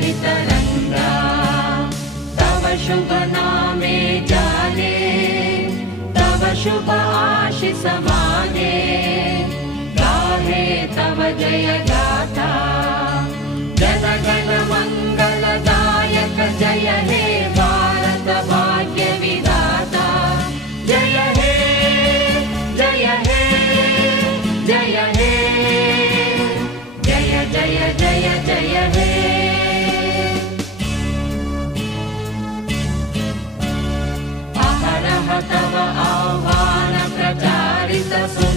भितरङ्गा तव शुभ नामे जाने तव शुभ आशीष माने गाहे तव जय गाथा जन गण मंगलदायक जय हे भारत भाग्य विधाता जय हे जय हे जय हे जय जय जय जय हे अहरह तव आह्वान प्रचारित